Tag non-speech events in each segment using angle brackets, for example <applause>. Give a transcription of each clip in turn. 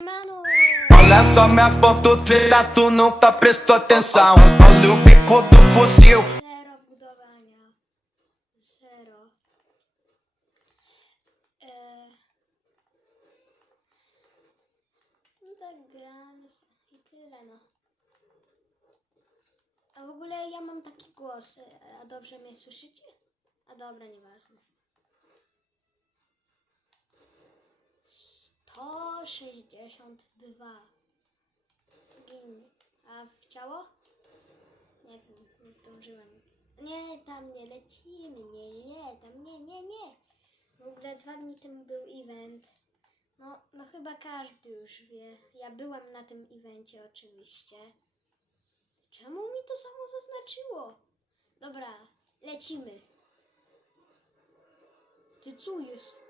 Olha só minha treta, tu nunca prestou atenção. Olha o bico do fuzil. Zero budowania. Zero. Eee... No tak gramy i tyle no. A w ogóle ja mam taki głos, e, a dobrze mnie słyszycie? A dobra, nieważne. 162. Gin. A w ciało? Nie, nie zdążyłem. Nie, tam nie lecimy, nie, nie, tam nie, nie, nie. W ogóle dwa dni temu był event. No, no chyba każdy już wie. Ja byłem na tym evencie oczywiście. Czemu mi to samo zaznaczyło? Dobra, lecimy. Ty co jest?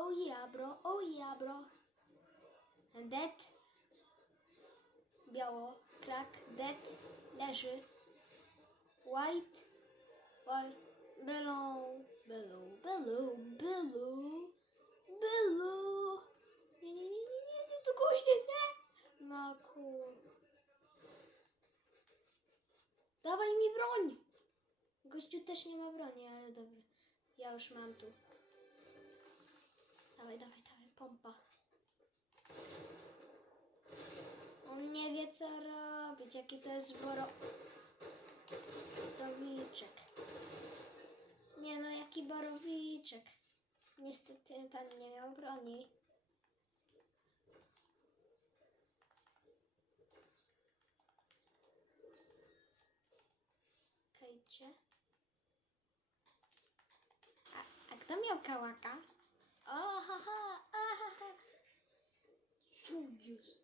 Oh yeah, bro, oh yeah, bro. Dead. Biało, krak, dead, leży. White, white, below, below, below, below, below. Nie, nie, nie, nie, nie, nie, to goście, nie. Kur... Dawaj mi broń. Gościu też nie ma broni, ale dobra. Ja już mam tu. Dawaj, dawaj, dawaj, pompa. On nie wie co robić, jaki to jest boro... Borowiczek. Nie no, jaki borowiczek. Niestety pan nie miał broni. Kajcie. A, a kto miał kałaka? O, ha, ha, a, ha, ha. Co jest?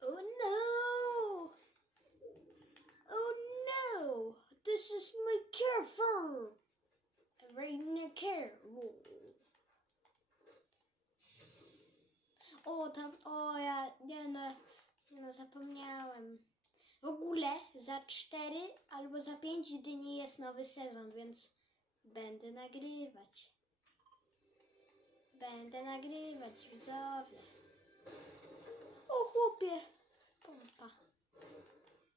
Oh no! Oh no! This is my careful! Rain care. O, tam, o, ja, nie no, nie no, zapomniałem. W ogóle za 4 albo za 5 dni jest nowy sezon, więc będę nagrywać. Będę nagrywać, widzowie. O chłopie! Pompa.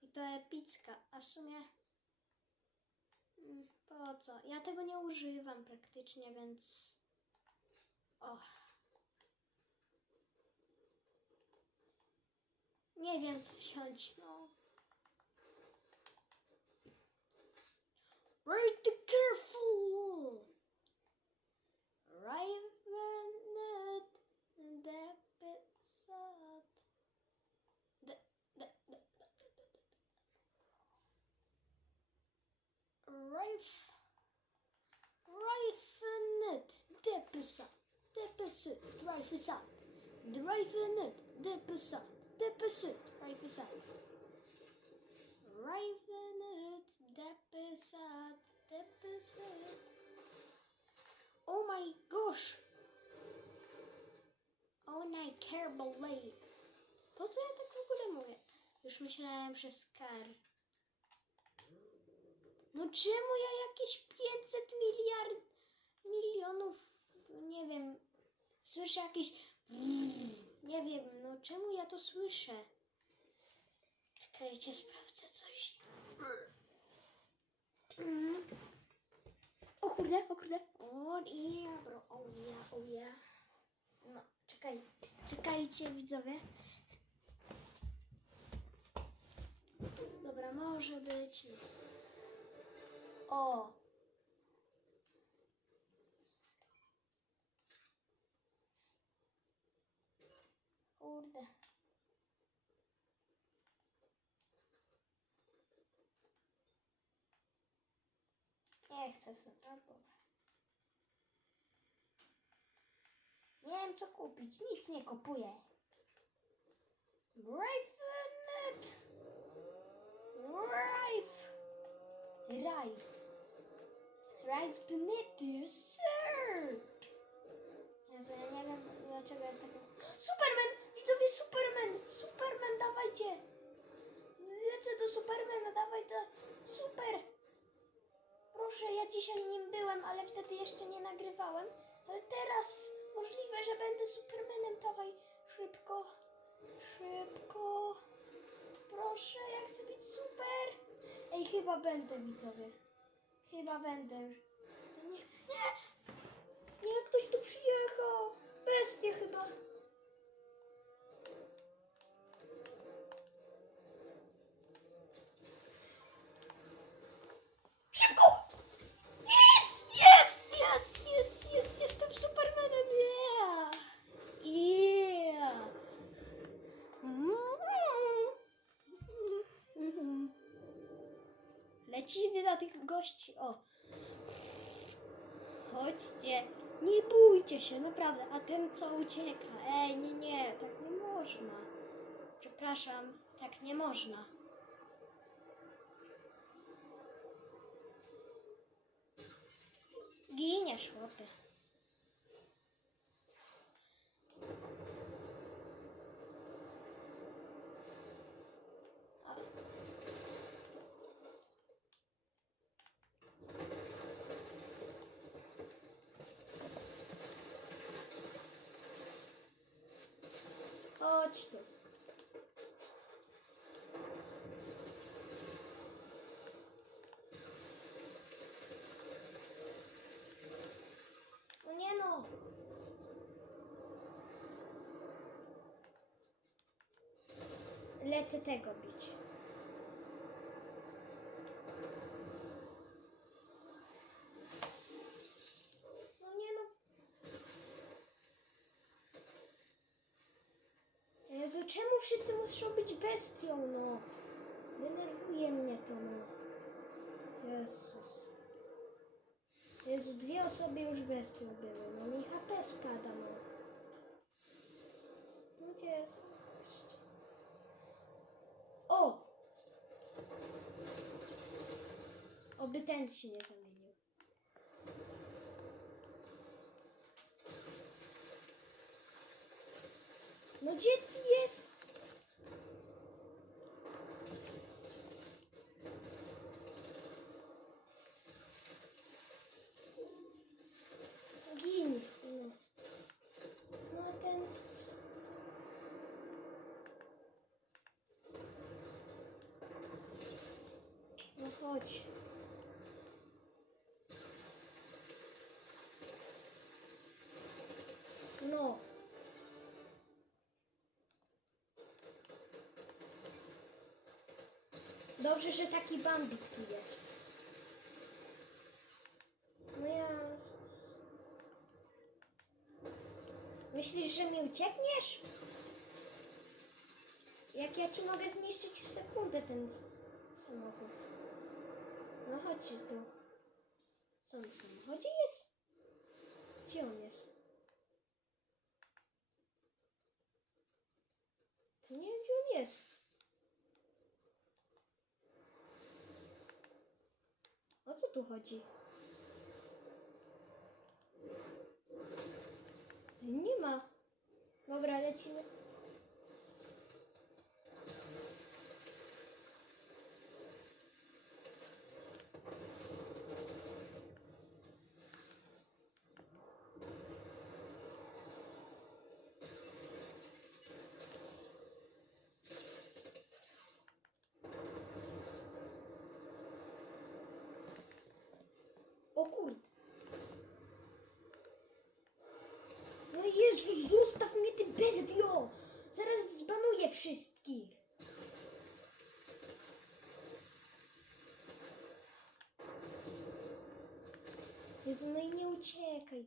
I to epicka. A w sumie... mm, Po co? Ja tego nie używam praktycznie, więc... O. Nie wiem co wziąć, no. Right the careful! Ravenet the pesat. The, the, the, the, the, the, the. Rife. Rifenet The Rifenet the pesat. The pesat. Rifesat. Rifenet the pesat. The pesat. Oh my gosh! Oh my Kerbalay. Po co ja tak w ogóle mówię? Już myślałem przez kar. No czemu ja jakieś 500 miliard milionów, nie wiem, słyszę jakieś nie wiem, no czemu ja to słyszę? Czekajcie, sprawdzę coś. Mm. O kurde, o kurde. O yeah, bro. O yeah, o yeah. No, czekaj. Czekajcie, widzowie. Dobra, może być. O. Kurde. Nie chcę sobie. No dobra. Nie wiem co kupić. Nic nie kupuję. Rife.net Rife Rife Rife.net yes sir Jezu, ja nie wiem dlaczego ja tak... Superman! Dzisiaj nim byłem, ale wtedy jeszcze nie nagrywałem. Ale teraz możliwe, że będę Supermanem. Dawaj, szybko, szybko. Proszę, ja chcę być super. Ej, chyba będę, widzowie. Chyba będę. Nie, nie! Nie, ktoś tu przyjechał. Bestia chyba. Na tych gości. O! Chodźcie! Nie bójcie się, naprawdę. A ten co ucieka? Ej, nie, nie, tak nie można. Przepraszam, tak nie można. Giniesz, chłopie. A. Chodź tu. No nie no. Lecę tego bić. No nie no. Jezu, czemu wszyscy bestią, no? Denerwuje mnie to, no. Jezus. Jezu, dwie osoby już bestią były, no mi HP spada, no. No gdzie są? O! Oby ten się nie zamienił. Dobrze, że taki bambik tu jest. No ja... Myślisz, że mi uciekniesz? Jak ja ci mogę zniszczyć w sekundę ten samochód? No chodź tu. Co on w samochodzie jest? Gdzie on jest? To nie wiem, gdzie on jest. O co tu chodzi? Nie ma. Dobra, lecimy. O kurde. No Jezu, zostaw mnie ty bezdio! Zaraz zbanuję wszystkich. Jezu, no i nie uciekaj.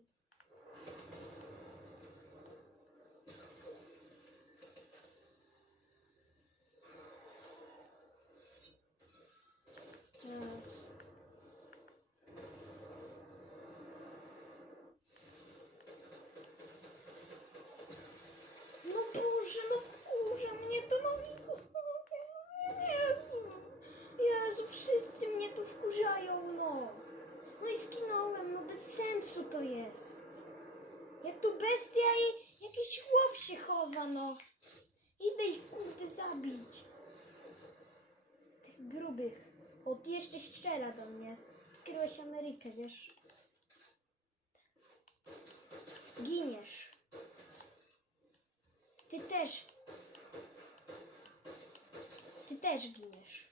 No Boże, no wkurza mnie to, no widzowie, no Jezus, Jezu, wszyscy mnie tu wkurzają, no. No i skinąłem, no bez sensu to jest. Jak tu bestia i jakiś chłop się chowa, no. Idę ich kurde zabić. Tych grubych. O, ty jeszcze strzela do mnie. Odkryłeś Amerykę, wiesz. Giniesz. Ty też. Ty też giniesz.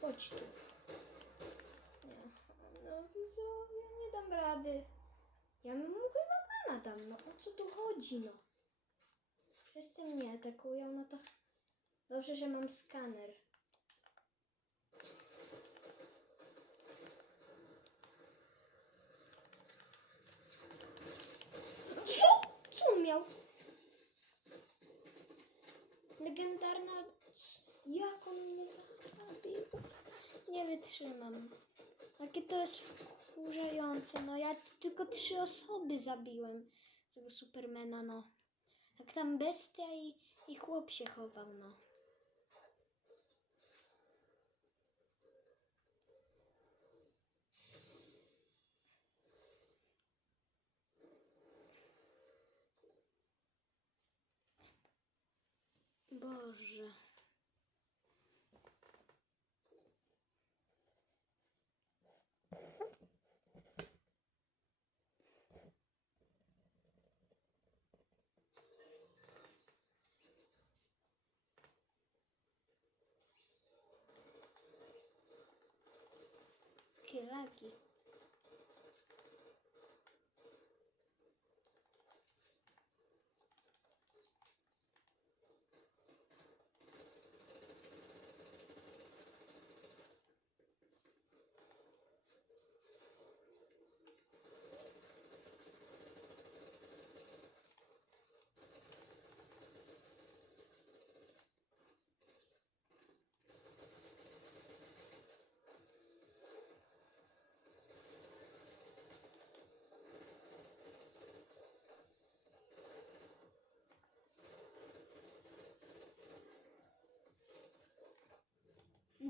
Chodź tu. Nie. No, nie dam rady. Ja mu chyba pana dam, no o co tu chodzi, no? Wszyscy mnie atakują, no to dobrze, że mam skaner. Co? Co on miał? Legendarna... Jak on mnie zabił? Nie wytrzymam. Jakie to jest wkurzające, no ja tylko trzy osoby zabiłem tego Supermana, no. Jak tam bestia i, i chłop się chował, no. Boże.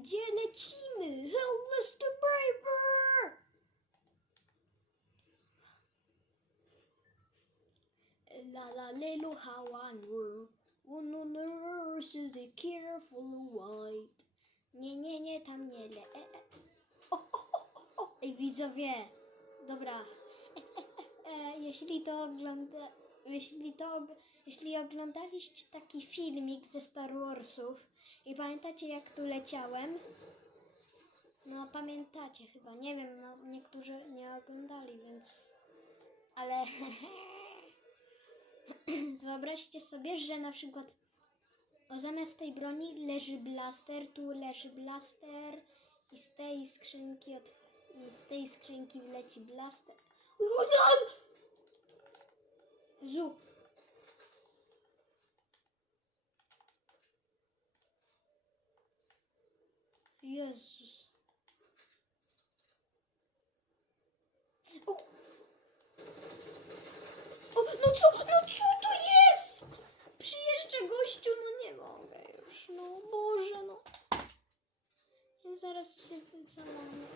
Gdzie lecimy? Hell, Mr. Braver! La la lelu hawan ru. Unu nurse the careful white. Nie, nie, nie, tam nie le. E, e. O, o, o, o, o. Ej, widzowie. Dobra. <laughs> E, jeśli to ogląda... Jeśli to... Jeśli oglądaliście taki filmik ze Star Warsów i pamiętacie jak tu leciałem, no pamiętacie chyba, nie wiem, no niektórzy nie oglądali, więc... Ale... <laughs> Wyobraźcie sobie, że na przykład o zamiast tej broni leży blaster, tu leży blaster i z tej skrzynki od, z tej skrzynki wleci blaster. Zu. Jezus. O. o, no co, no co to jest? Przyjeżdża gościu, no nie mogę już, no Boże, no. Ja zaraz się wycofam.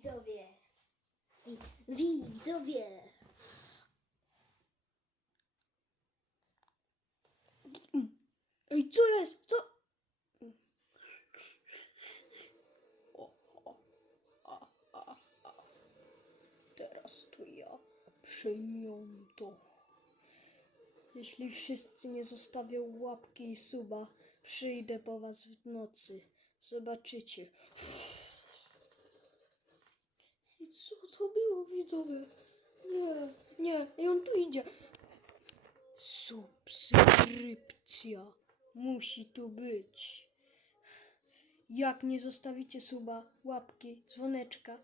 Widzowie. Wi- widzowie. Ej, co jest? Co? Teraz to ja przejmę to. Jeśli wszyscy nie zostawią łapki i suba, przyjdę po was w nocy. Zobaczycie. Co to było, widzowie? Nie, nie, i on tu idzie. Subskrypcja musi tu być. Jak nie zostawicie suba, łapki, dzwoneczka,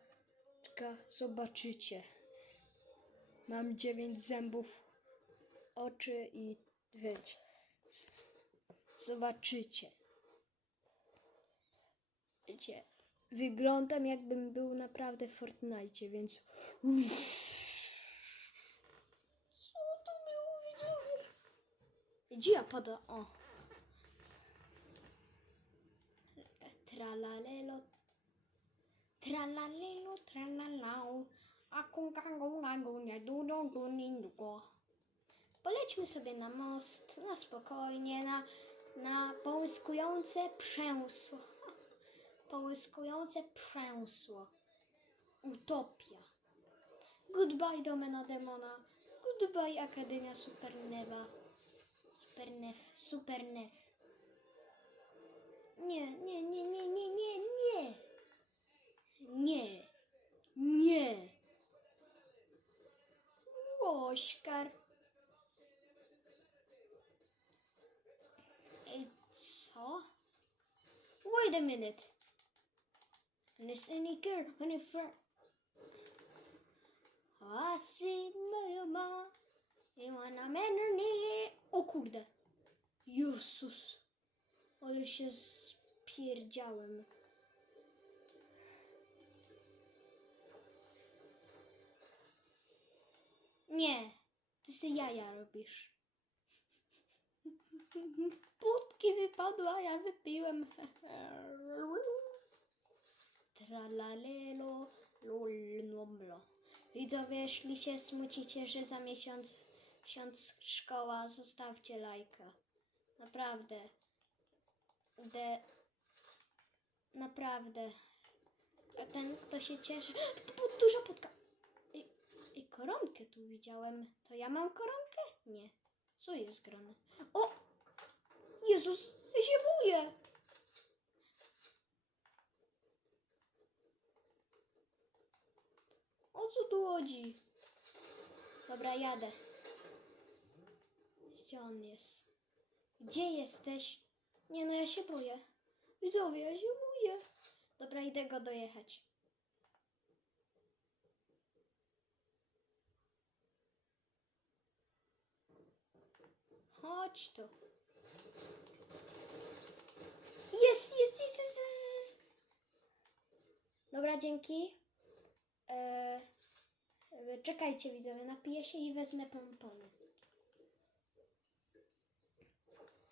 czka, zobaczycie. Mam dziewięć zębów, oczy i wiecie. Zobaczycie. Wiecie, wyglądam jakbym był naprawdę w Fortnite, więc... Co to było, widzowie? Gdzie ja pada? O. tralalelo, tralalelo, tralalau, a kungangu lagu nie dudą du nindugo. Polećmy sobie na most, na spokojnie, na, na połyskujące przęsło. Połyskujące przęsło. Utopia. Goodbye Domena Demona. Goodbye Akademia Superneva. Supernef, Supernef. Nie, nie, nie, nie, nie, nie, nie. Nie. Nie. Ośkar. Ej, co? Wait a minute. Listen girl, when you fr- I see my ma. I wanna menny. O kurde. Jezus. Ale się spierdziałem. Nie, ty se jaja robisz. <laughs> Putki wypadła, a ja <laughs> wypiłem. Tralalelo, lulnumlo. Widzowie, jeśli się smucicie, że za miesiąc, miesiąc szkoła, zostawcie lajka. Naprawdę. De... Naprawdę. A ten, kto się cieszy... <gasps> Duża podka... I, I koronkę tu widziałem. To ja mam koronkę? Nie. Co jest grane? O! Jezus! Ja się boję! Chodzi? Dobra, jadę. Gdzie on jest? Gdzie jesteś? Nie no, ja się boję. Widzowie, ja się boję. Dobra, idę go dojechać. Chodź tu. Jest, jest, jest, jest, jest. Dobra, dzięki. Eee, czekajcie widzowie, napiję się i wezmę pompony.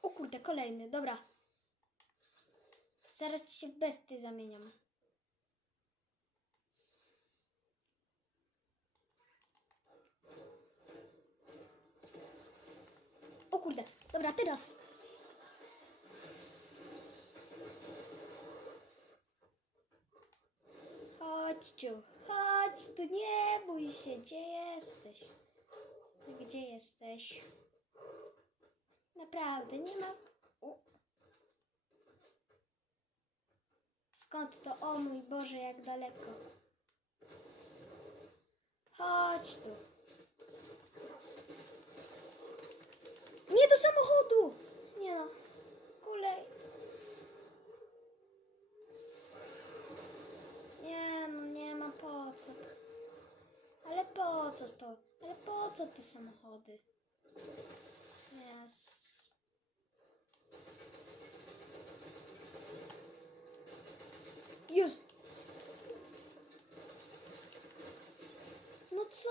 O kurde, kolejny, dobra. Zaraz się w besty zamieniam. O kurde, dobra, teraz. Chodź tu, chodź tu, nie bój się, gdzie jesteś? Gdzie jesteś? Naprawdę, nie ma... Skąd to? O mój Boże, jak daleko. Chodź tu. Nie do samochodu! Nie no. Kulej. Po co to? Ale po co te samochody? Jezus. Jezu. No co?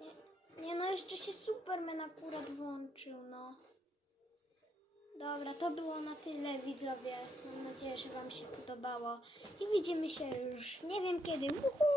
Nie, nie no, jeszcze się Superman akurat włączył, no. Dobra, to było na tyle, widzowie. Mam nadzieję, że Wam się podobało. I widzimy się już nie wiem kiedy. Uhu!